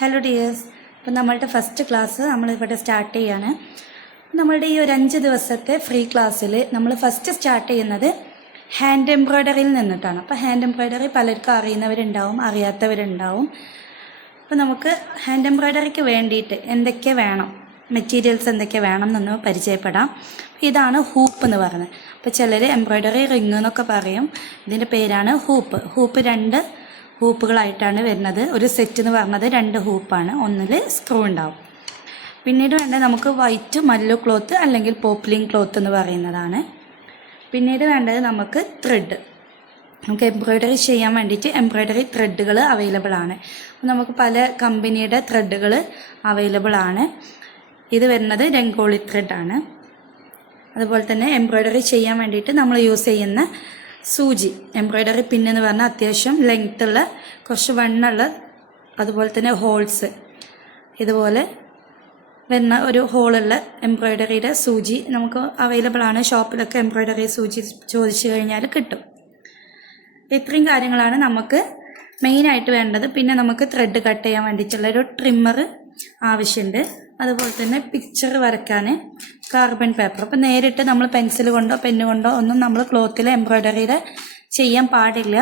Hello dears, അപ്പോൾ നമ്മളുടെ first class നമ്മളിവിടെ സ്റ്റാർട്ട് ചെയ്യാണ്. നമ്മളുടെ ഈ ഒരു 5 ദിവസത്തെ ഫ്രീ ക്ലാസ്സിൽ നമ്മൾ ഫസ്റ്റ് സ്റ്റാർട്ട് ചെയ്യുന്നത് ഹാൻഡ് എംബ്രോയ്ഡറിയിൽ നിന്നിട്ടാണ്. അപ്പോൾ ഹാൻഡ് എംബ്രോയ്ഡറി പലർക്കും അറിയുന്നവരുണ്ടാവും, അറിയാത്തവരുണ്ടാവും. അപ്പോൾ നമുക്ക് ഹാൻഡ് എംബ്രോയ്ഡറിക്ക് വേണ്ടിയിട്ട് എന്തൊക്കെ വേണം, മെറ്റീരിയൽസ് എന്തൊക്കെ വേണം എന്നൊന്ന് പരിചയപ്പെടാം. ഇതാണ് ഹൂപ്പ് എന്ന് പറയുന്നത്. അപ്പോൾ ചിലർ എംബ്രോയ്ഡറി റിങ് എന്നൊക്കെ പറയും. ഇതിൻ്റെ പേരാണ് ഹൂപ്പ്. ഹൂപ്പ് 2 ഹൂപ്പുകളായിട്ടാണ് വരുന്നത്. ഒരു സെറ്റ് എന്ന് പറഞ്ഞത് 2 ഹൂപ്പാണ്, ഒന്നിൽ സ്ക്രൂ ഉണ്ടാവും. പിന്നീട് വേണ്ടത് നമുക്ക് വൈറ്റ് മല്ലു ക്ലോത്ത് അല്ലെങ്കിൽ പോപ്ലിൻ ക്ലോത്ത് എന്ന് പറയുന്നതാണ്. പിന്നീട് വേണ്ടത് നമുക്ക് ത്രെഡ്. നമുക്ക് എംബ്രോയ്ഡറി ചെയ്യാൻ വേണ്ടിയിട്ട് എംബ്രോയ്ഡറി ത്രെഡുകൾ അവൈലബിൾ ആണ്. നമുക്ക് പല കമ്പനിയുടെ ത്രെഡുകൾ അവൈലബിൾ ആണ്. ഇത് വരുന്നത് രംഗോളി ത്രെഡാണ്. അതുപോലെ തന്നെ എംബ്രോയ്ഡറി ചെയ്യാൻ വേണ്ടിയിട്ട് നമ്മൾ യൂസ് ചെയ്യുന്ന സൂചി, എംബ്രോയ്ഡറി പിന്നെന്ന് പറഞ്ഞാൽ അത്യാവശ്യം ലെങ്ത്തുള്ള, കുറച്ച് വണ്ണുള്ള, അതുപോലെ തന്നെ ഹോൾസ് ഇതുപോലെ വരുന്ന ഒരു ഹോളുള്ള എംബ്രോയ്ഡറിയുടെ സൂചി നമുക്ക് അവൈലബിൾ ആണ്. ഷോപ്പിലൊക്കെ എംബ്രോയ്ഡറി സൂചി ചോദിച്ചു കഴിഞ്ഞാൽ കിട്ടും. ഇത്രയും കാര്യങ്ങളാണ് നമുക്ക് മെയിനായിട്ട് വേണ്ടത്. പിന്നെ നമുക്ക് ത്രെഡ് കട്ട് ചെയ്യാൻ വേണ്ടിയിട്ടുള്ളൊരു ട്രിമ്മർ ആവശ്യമുണ്ട്. അതുപോലെ തന്നെ പിക്ചർ വരയ്ക്കാൻ കാർബൺ പേപ്പർ. അപ്പോൾ നേരിട്ട് നമ്മൾ പെൻസിൽ കൊണ്ടോ പെന്ന് കൊണ്ടോ ഒന്നും നമ്മൾ ക്ലോത്തിൽ എംബ്രോയ്ഡറിയുടെ ചെയ്യാൻ പാടില്ല.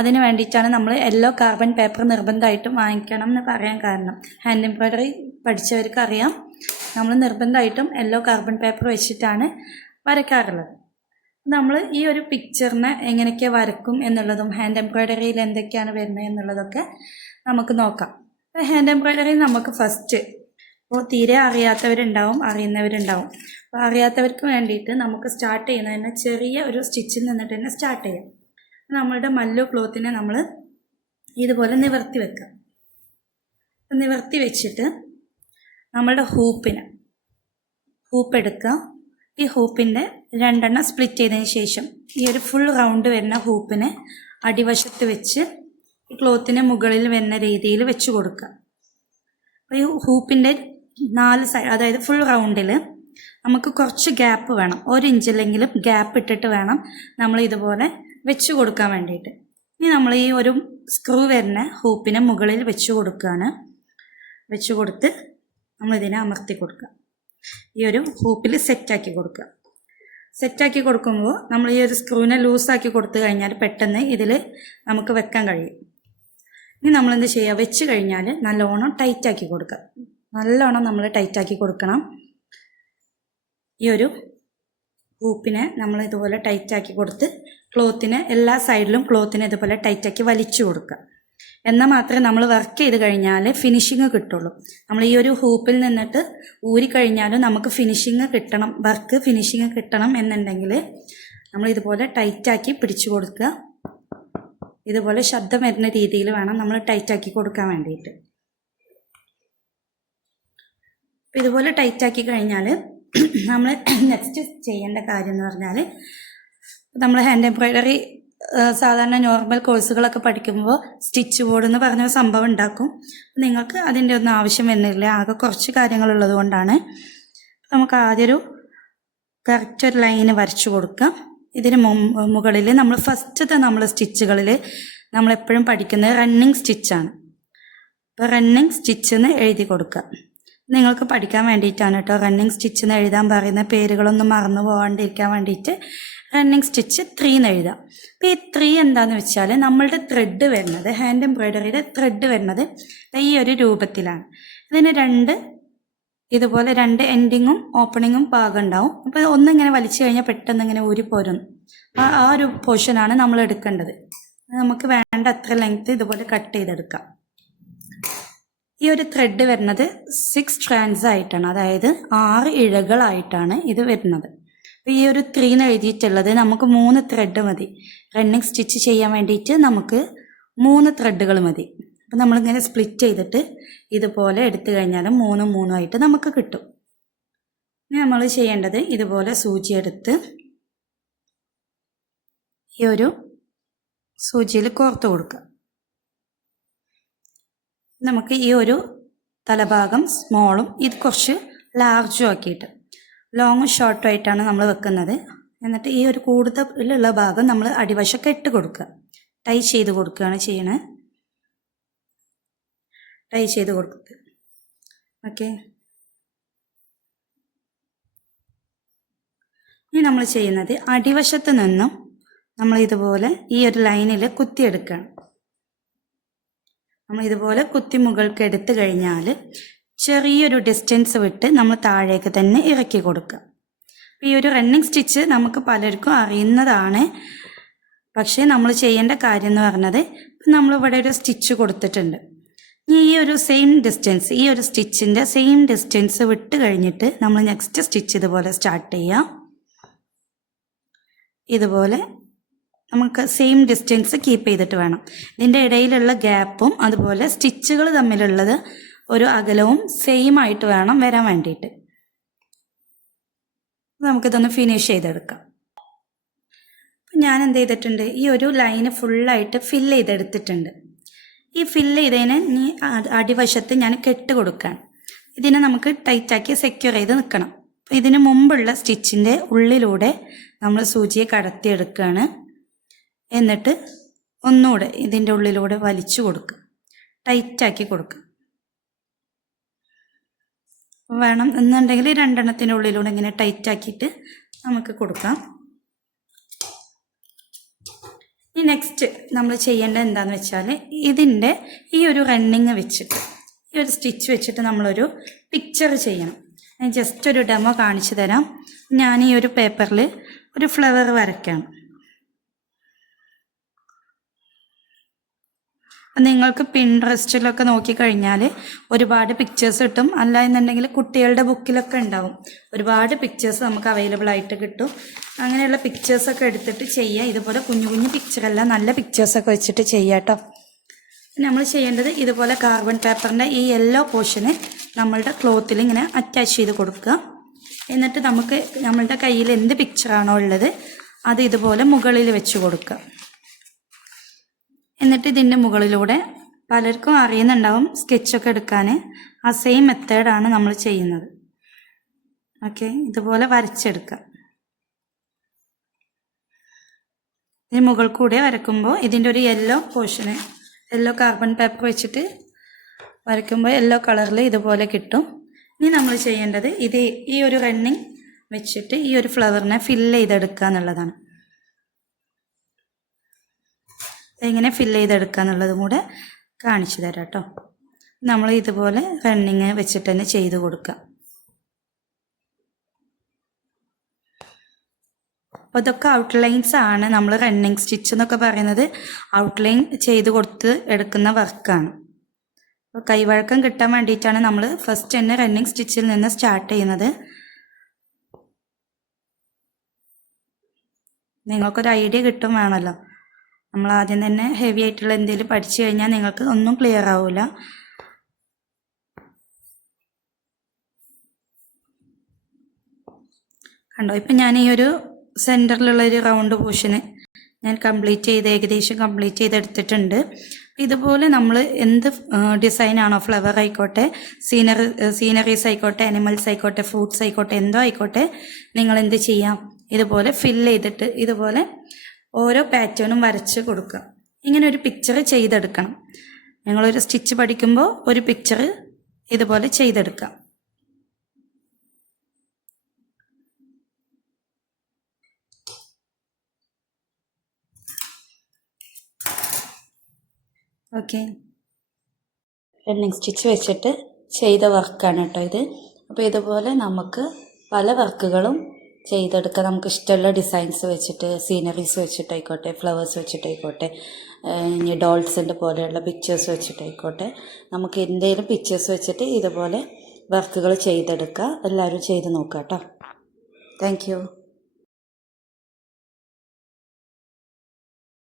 അതിന് വേണ്ടിയിട്ടാണ് നമ്മൾ യെല്ലോ കാർബൺ പേപ്പർ നിർബന്ധമായിട്ടും വാങ്ങിക്കണം എന്ന് പറയാൻ കാരണം. ഹാൻഡ് എംബ്രോയ്ഡറി പഠിച്ചവർക്ക് അറിയാം, നമ്മൾ നിർബന്ധമായിട്ടും യെല്ലോ കാർബൺ പേപ്പർ വെച്ചിട്ടാണ് വരയ്ക്കാറുള്ളത്. നമ്മൾ ഈ ഒരു പിക്ചറിനെ എങ്ങനെയൊക്കെ വരക്കും എന്നുള്ളതും ഹാൻഡ് എംബ്രോയ്ഡറിയിൽ എന്തൊക്കെയാണ് വരുന്നത് എന്നുള്ളതൊക്കെ നമുക്ക് നോക്കാം. ഹാൻഡ് എംബ്രോയ്ഡറി നമുക്ക് ഫസ്റ്റ്, അപ്പോൾ തീരെ അറിയാത്തവരുണ്ടാവും, അറിയുന്നവരുണ്ടാവും. അപ്പോൾ അറിയാത്തവർക്ക് വേണ്ടിയിട്ട് നമുക്ക് സ്റ്റാർട്ട് ചെയ്യുന്നത് തന്നെ ചെറിയ ഒരു സ്റ്റിച്ചിൽ നിന്നിട്ട് തന്നെ സ്റ്റാർട്ട് ചെയ്യാം. നമ്മളുടെ മല്ലു ക്ലോത്തിനെ നമ്മൾ ഇതുപോലെ നിവർത്തി വെക്കാം. നിവർത്തി വെച്ചിട്ട് നമ്മളുടെ ഹൂപ്പ് എടുക്കുക. ഈ ഹൂപ്പിൻ്റെ 2 എണ്ണം സ്പ്ലിറ്റ് ചെയ്തതിന് ശേഷം ഈ ഒരു ഫുൾ റൗണ്ട് വരുന്ന ഹൂപ്പിനെ അടിവശത്ത് വെച്ച് ഈ ക്ലോത്തിന് മുകളിൽ വരുന്ന രീതിയിൽ വെച്ച് കൊടുക്കുക. അപ്പോൾ ഈ ഹൂപ്പിൻ്റെ 4 സൈഡ്, അതായത് ഫുൾ റൗണ്ടിൽ നമുക്ക് കുറച്ച് ഗ്യാപ്പ് വേണം. 1 ഇഞ്ചിലെങ്കിലും ഗ്യാപ്പ് ഇട്ടിട്ട് വേണം നമ്മൾ ഇതുപോലെ വെച്ച് കൊടുക്കാൻ വേണ്ടിയിട്ട്. ഇനി നമ്മൾ ഈ ഒരു സ്ക്രൂ വരുന്ന ഹൂപ്പിനെ മുകളിൽ വെച്ച് കൊടുക്കുകയാണ്. വെച്ച് കൊടുത്ത് നമ്മളിതിനെ അമർത്തി കൊടുക്കുക. ഈ ഒരു ഹൂപ്പിൽ സെറ്റാക്കി കൊടുക്കുക. സെറ്റാക്കി കൊടുക്കുമ്പോൾ നമ്മൾ ഈ ഒരു സ്ക്രൂവിനെ ലൂസാക്കി കൊടുത്തു കഴിഞ്ഞാൽ പെട്ടെന്ന് ഇതിൽ നമുക്ക് വെക്കാൻ കഴിയും. ഇനി നമ്മളെന്ത് ചെയ്യുക, വെച്ച് കഴിഞ്ഞാൽ നല്ലോണം ടൈറ്റാക്കി കൊടുക്കുക. നല്ലോണം നമ്മൾ ടൈറ്റാക്കി കൊടുക്കണം. ഈ ഒരു ഹൂപ്പിനെ നമ്മൾ ഇതുപോലെ ടൈറ്റാക്കി കൊടുത്ത് ക്ലോത്തിന് എല്ലാ സൈഡിലും ക്ലോത്തിനെ ഇതുപോലെ ടൈറ്റാക്കി വലിച്ചു കൊടുക്കുക. എന്നാൽ മാത്രമേ നമ്മൾ വർക്ക് ചെയ്ത് കഴിഞ്ഞാൽ ഫിനിഷിങ് കിട്ടുള്ളൂ. നമ്മൾ ഈ ഒരു ഹൂപ്പിൽ നിന്നിട്ട് ഊരിക്കഴിഞ്ഞാലും നമുക്ക് ഫിനിഷിങ് കിട്ടണം, വർക്ക് ഫിനിഷിങ് കിട്ടണം എന്നുണ്ടെങ്കിൽ നമ്മൾ ഇതുപോലെ ടൈറ്റാക്കി പിടിച്ചു കൊടുക്കുക. ഇതുപോലെ ശബ്ദം വരുന്ന രീതിയിൽ വേണം നമ്മൾ ടൈറ്റാക്കി കൊടുക്കാൻ വേണ്ടിയിട്ട്. ഇതുപോലെ ടൈറ്റാക്കി കഴിഞ്ഞാൽ നമ്മൾ നെക്സ്റ്റ് ചെയ്യേണ്ട കാര്യം എന്ന് പറഞ്ഞാൽ, നമ്മൾ ഹാൻഡ് എംബ്രോയ്ഡറി സാധാരണ നോർമൽ കോഴ്സുകളൊക്കെ പഠിക്കുമ്പോൾ സ്റ്റിച്ച് ബോർഡ് എന്ന് പറഞ്ഞ സംഭവം ഉണ്ടാക്കും. നിങ്ങൾക്ക് അതിൻ്റെ ഒന്നും ആവശ്യം വരുന്നില്ല, ആകെ കുറച്ച് കാര്യങ്ങളുള്ളത് കൊണ്ടാണ്. നമുക്ക് ആദ്യം ഒരു കറക്റ്റ് ഒരു ലൈന് വരച്ചു കൊടുക്കാം. ഇതിന് മുകളിൽ നമ്മൾ ഫസ്റ്റത്തെ നമ്മൾ സ്റ്റിച്ചുകളിൽ നമ്മളെപ്പോഴും പഠിക്കുന്നത് റണ്ണിങ് സ്റ്റിച്ചാണ്. അപ്പോൾ റണ്ണിങ് സ്റ്റിച്ചെന്ന് എഴുതി കൊടുക്കുക. നിങ്ങൾക്ക് പഠിക്കാൻ വേണ്ടിയിട്ടാണ് കേട്ടോ റണ്ണിങ് സ്റ്റിച്ചെന്ന് എഴുതാൻ പറയുന്ന. പേരുകളൊന്നും മറന്നു പോകാണ്ടിരിക്കാൻ വേണ്ടിയിട്ട് റണ്ണിങ് സ്റ്റിച്ച് 3 എന്ന് എഴുതാം. അപ്പോൾ ഈ 3 എന്താണെന്ന് വെച്ചാൽ നമ്മളുടെ ത്രെഡ് വരുന്നത്, ഹാൻഡ് എംബ്രോയ്ഡറിയുടെ ത്രെഡ് വരുന്നത് ഈ ഒരു രൂപത്തിലാണ്. ഇതിന് ഇതുപോലെ 2 എൻഡിങ്ങും ഓപ്പണിങ്ങും ഭാഗം ഉണ്ടാവും. അപ്പോൾ ഒന്നിങ്ങനെ വലിച്ചു കഴിഞ്ഞാൽ പെട്ടെന്ന് ഇങ്ങനെ ഊരിപ്പോരും. ആ ഒരു പോർഷനാണ് നമ്മൾ എടുക്കേണ്ടത്. നമുക്ക് വേണ്ട അത്ര ലെങ്ത്ത് ഇതുപോലെ കട്ട് ചെയ്തെടുക്കാം. ഈ ഒരു ത്രെഡ് വരുന്നത് 6 സ്ട്രാൻഡ്സ് ആയിട്ടാണ്, അതായത് 6 ഇഴകളായിട്ടാണ് ഇത് വരുന്നത്. അപ്പോൾ ഈ ഒരു 3 എന്ന് എഴുതിയിട്ടുള്ളത് നമുക്ക് 3 ത്രെഡ് മതി. റണ്ണിങ് സ്റ്റിച്ച് ചെയ്യാൻ വേണ്ടിയിട്ട് നമുക്ക് 3 ത്രെഡുകൾ മതി. അപ്പോൾ നമ്മളിങ്ങനെ സ്പ്ലിറ്റ് ചെയ്തിട്ട് ഇതുപോലെ എടുത്തു കഴിഞ്ഞാൽ 3 3 ആയിട്ട് നമുക്ക് കിട്ടും. ഇനി നമ്മൾ ചെയ്യേണ്ടത് ഇതുപോലെ സൂചി എടുത്ത് ഈ ഒരു സൂചിയിൽ കോർത്ത് കൊടുക്കുക. നമുക്ക് ഈ ഒരു തലഭാഗം സ്മോളും ഇത് കുറച്ച് ലാർജും ആക്കിയിട്ട് ലോങ്ങും ഷോർട്ടും ആയിട്ടാണ് നമ്മൾ വെക്കുന്നത്. എന്നിട്ട് ഈ ഒരു കൂടുതലുള്ള ഭാഗം നമ്മൾ അടിവശമൊക്കെ ഇട്ട് കൊടുക്കുക, ടൈ ചെയ്ത് കൊടുക്കുകയാണ് ചെയ്യണത്. ടൈ ചെയ്ത് കൊടുക്കുക. ഓക്കെ, ഇനി നമ്മൾ ചെയ്യുന്നത് അടിവശത്ത് നിന്നും നമ്മൾ ഇതുപോലെ ഈ ഒരു ലൈനിൽ കുത്തിയെടുക്കണം. നമ്മൾ ഇതുപോലെ കുത്തി മുകൾക്ക് എടുത്തു കഴിഞ്ഞാൽ ചെറിയൊരു ഡിസ്റ്റൻസ് വിട്ട് നമ്മൾ താഴേക്ക് തന്നെ ഇറക്കി കൊടുക്കുക. ഈ ഒരു റണ്ണിങ് സ്റ്റിച്ച് നമുക്ക് പലർക്കും അറിയുന്നതാണ്. പക്ഷേ നമ്മൾ ചെയ്യേണ്ട കാര്യം എന്ന് പറഞ്ഞത് നമ്മളിവിടെ ഒരു സ്റ്റിച്ച് കൊടുത്തിട്ടുണ്ട്. ഈ ഒരു സെയിം ഡിസ്റ്റൻസ്, ഈ ഒരു സ്റ്റിച്ചിൻ്റെ സെയിം ഡിസ്റ്റൻസ് വിട്ട് കഴിഞ്ഞിട്ട് നമ്മൾ നെക്സ്റ്റ് സ്റ്റിച്ച് ഇതുപോലെ സ്റ്റാർട്ട് ചെയ്യാം. ഇതുപോലെ നമുക്ക് സെയിം ഡിസ്റ്റൻസ് കീപ്പ് ചെയ്തിട്ട് വേണം. ഇതിൻ്റെ ഇടയിലുള്ള ഗ്യാപ്പും അതുപോലെ സ്റ്റിച്ചുകൾ തമ്മിലുള്ളത് ഒരു അകലവും സെയിം ആയിട്ട് വേണം വരാൻ വേണ്ടിയിട്ട്. നമുക്കിതൊന്ന് ഫിനിഷ് ചെയ്തെടുക്കാം. ഞാൻ എന്ത് ചെയ്തിട്ടുണ്ട്, ഈ ഒരു ലൈന് ഫുള്ളായിട്ട് ഫില്ല് ചെയ്തെടുത്തിട്ടുണ്ട്. ഈ ഫില്ല് ചെയ്തതിന് ഇനി അടിവശത്ത് ഞാൻ കെട്ട് കൊടുക്കുകയാണ്. ഇതിനെ നമുക്ക് ടൈറ്റാക്കി സെക്യൂർ ചെയ്ത് നിൽക്കണം. അപ്പോൾ ഇതിന് മുമ്പുള്ള സ്റ്റിച്ചിൻ്റെ ഉള്ളിലൂടെ നമ്മൾ സൂചിയെ കടത്തിയെടുക്കുകയാണ്. എന്നിട്ട് ഒന്നുകൂടെ ഇതിൻ്റെ ഉള്ളിലൂടെ വലിച്ചു കൊടുക്കുക, ടൈറ്റാക്കി കൊടുക്കുക. വേണം എന്നുണ്ടെങ്കിൽ രണ്ടെണ്ണത്തിൻ്റെ ഉള്ളിലൂടെ ഇങ്ങനെ ടൈറ്റാക്കിയിട്ട് നമുക്ക് കൊടുക്കാം. ഇനി നെക്സ്റ്റ് നമ്മൾ ചെയ്യേണ്ടത് എന്താണെന്ന് വെച്ചാൽ ഇതിൻ്റെ ഈ ഒരു റണ്ണിങ് വെച്ചിട്ട്, ഈ ഒരു സ്റ്റിച്ച് വെച്ചിട്ട് നമ്മളൊരു പിക്ചർ ചെയ്യണം. ഞാൻ ജസ്റ്റ് ഒരു ഡെമോ കാണിച്ചു തരാം. ഞാൻ ഈ ഒരു പേപ്പറിൽ ഒരു ഫ്ലവർ വരയ്ക്കണം. നിങ്ങൾക്ക് പിൻട്രസ്റ്റിലൊക്കെ നോക്കിക്കഴിഞ്ഞാൽ ഒരുപാട് പിക്ചേഴ്സ് കിട്ടും. അല്ല എന്നുണ്ടെങ്കിൽ കുട്ടികളുടെ ബുക്കിലൊക്കെ ഉണ്ടാവും, ഒരുപാട് പിക്ചേഴ്സ് നമുക്ക് അവൈലബിൾ ആയിട്ട് കിട്ടും. അങ്ങനെയുള്ള പിക്ചേഴ്സൊക്കെ എടുത്തിട്ട് ചെയ്യുക. ഇതുപോലെ കുഞ്ഞു കുഞ്ഞു പിക്ചറല്ല, നല്ല പിക്ചേഴ്സൊക്കെ വെച്ചിട്ട് ചെയ്യുക കേട്ടോ. നമ്മൾ ചെയ്യേണ്ടത് ഇതുപോലെ കാർബൺ പേപ്പറിൻ്റെ ഈ യെല്ലോ പോർഷന് നമ്മളുടെ ക്ലോത്തിൽ ഇങ്ങനെ അറ്റാച്ച് ചെയ്ത് കൊടുക്കുക. എന്നിട്ട് നമുക്ക് നമ്മളുടെ കയ്യിൽ എന്ത് പിക്ചറാണോ ഉള്ളത് അത് ഇതുപോലെ മുകളിൽ വെച്ച് കൊടുക്കുക. എന്നിട്ട് ഇതിൻ്റെ മുകളിലൂടെ പലർക്കും അറിയുന്നുണ്ടാവും സ്കെച്ചൊക്കെ എടുക്കാൻ. ആ സെയിം മെത്തേഡാണ് നമ്മൾ ചെയ്യുന്നത്. ഓക്കെ, ഇതുപോലെ വരച്ചെടുക്കുക. ഇതിന് മുകൾ കൂടെ വരയ്ക്കുമ്പോൾ ഇതിൻ്റെ ഒരു യെല്ലോ പോർഷന്, യെല്ലോ കാർബൺ പേപ്പർ വെച്ചിട്ട് വരയ്ക്കുമ്പോൾ യെല്ലോ കളറിൽ ഇതുപോലെ കിട്ടും. ഇനി നമ്മൾ ചെയ്യേണ്ടത് ഈ ഒരു റണ്ണിങ് വെച്ചിട്ട് ഈ ഒരു ഫ്ലവറിനെ ഫില്ല് ചെയ്തെടുക്കുക എന്നുള്ളതാണ്. എങ്ങനെ ഫില്ല് ചെയ്തെടുക്കുക എന്നുള്ളതും കൂടെ കാണിച്ചു തരാം കേട്ടോ. നമ്മൾ ഇതുപോലെ റണ്ണിങ് വെച്ചിട്ട് തന്നെ ചെയ്ത് കൊടുക്കുക. അപ്പോൾ ഇതൊക്കെ ഔട്ട്ലൈൻസ് ആണ്. നമ്മൾ റണ്ണിങ് സ്റ്റിച്ച് എന്നൊക്കെ പറയുന്നത് ഔട്ട്ലൈൻ ചെയ്ത് കൊടുത്ത് എടുക്കുന്ന വർക്കാണ്. അപ്പോൾ കൈവഴക്കം കിട്ടാൻ വേണ്ടിയിട്ടാണ് നമ്മൾ ഫസ്റ്റ് തന്നെ റണ്ണിങ് സ്റ്റിച്ചിൽ നിന്ന് സ്റ്റാർട്ട് ചെയ്യുന്നത്. നിങ്ങൾക്കൊരു ഐഡിയ കിട്ടും വേണമല്ലോ. നമ്മൾ ആദ്യം തന്നെ ഹെവി ആയിട്ടുള്ള എന്തെങ്കിലും പഠിച്ചു കഴിഞ്ഞാൽ നിങ്ങൾക്ക് ഒന്നും ക്ലിയർ ആവില്ല. കണ്ടോ, ഇപ്പം ഞാൻ ഈ ഒരു സെൻറ്ററിലുള്ളൊരു റൗണ്ട് പോർഷന് ഞാൻ ഏകദേശം കംപ്ലീറ്റ് ചെയ്തെടുത്തിട്ടുണ്ട്. ഇതുപോലെ നമ്മൾ എന്ത് ഡിസൈനാണോ, ഫ്ലവർ ആയിക്കോട്ടെ, സീനറീസ് ആയിക്കോട്ടെ, അനിമൽസ് ആയിക്കോട്ടെ, ഫ്രൂട്ട്സ് ആയിക്കോട്ടെ, എന്തോ ആയിക്കോട്ടെ, നിങ്ങൾ എന്ത് ചെയ്യാം, ഇതുപോലെ ഫില്ല് ചെയ്തിട്ട് ഇതുപോലെ ഓരോ പാറ്റേണും വരച്ച് കൊടുക്കുക. ഇങ്ങനെ ഒരു പിക്ചർ ചെയ്തെടുക്കണം. ഞങ്ങളൊരു സ്റ്റിച്ച് പഠിക്കുമ്പോൾ ഒരു പിക്ചർ ഇതുപോലെ ചെയ്തെടുക്കാം. ഓക്കെ, റണ്ണിങ് സ്റ്റിച്ച് വെച്ചിട്ട് ചെയ്ത വർക്കാണ് കേട്ടോ ഇത്. അപ്പോൾ ഇതുപോലെ നമുക്ക് പല വർക്കുകളും ചെയ്തെടുക്കാം. നമുക്ക് ഇഷ്ടമുള്ള ഡിസൈൻസ് വെച്ചിട്ട്, സീനറീസ് വെച്ചിട്ടായിക്കോട്ടെ, ഫ്ലവേഴ്സ് വെച്ചിട്ടായിക്കോട്ടെ, ഇനി ഡോൾസിൻ്റെ പോലെയുള്ള പിക്ചേഴ്സ് വെച്ചിട്ടായിക്കോട്ടെ, നമുക്ക് എന്തെങ്കിലും പിക്ചേഴ്സ് വെച്ചിട്ട് ഇതുപോലെ വർക്കുകൾ ചെയ്തെടുക്കുക. എല്ലാവരും ചെയ്ത് നോക്കാം കേട്ടോ. Thank you.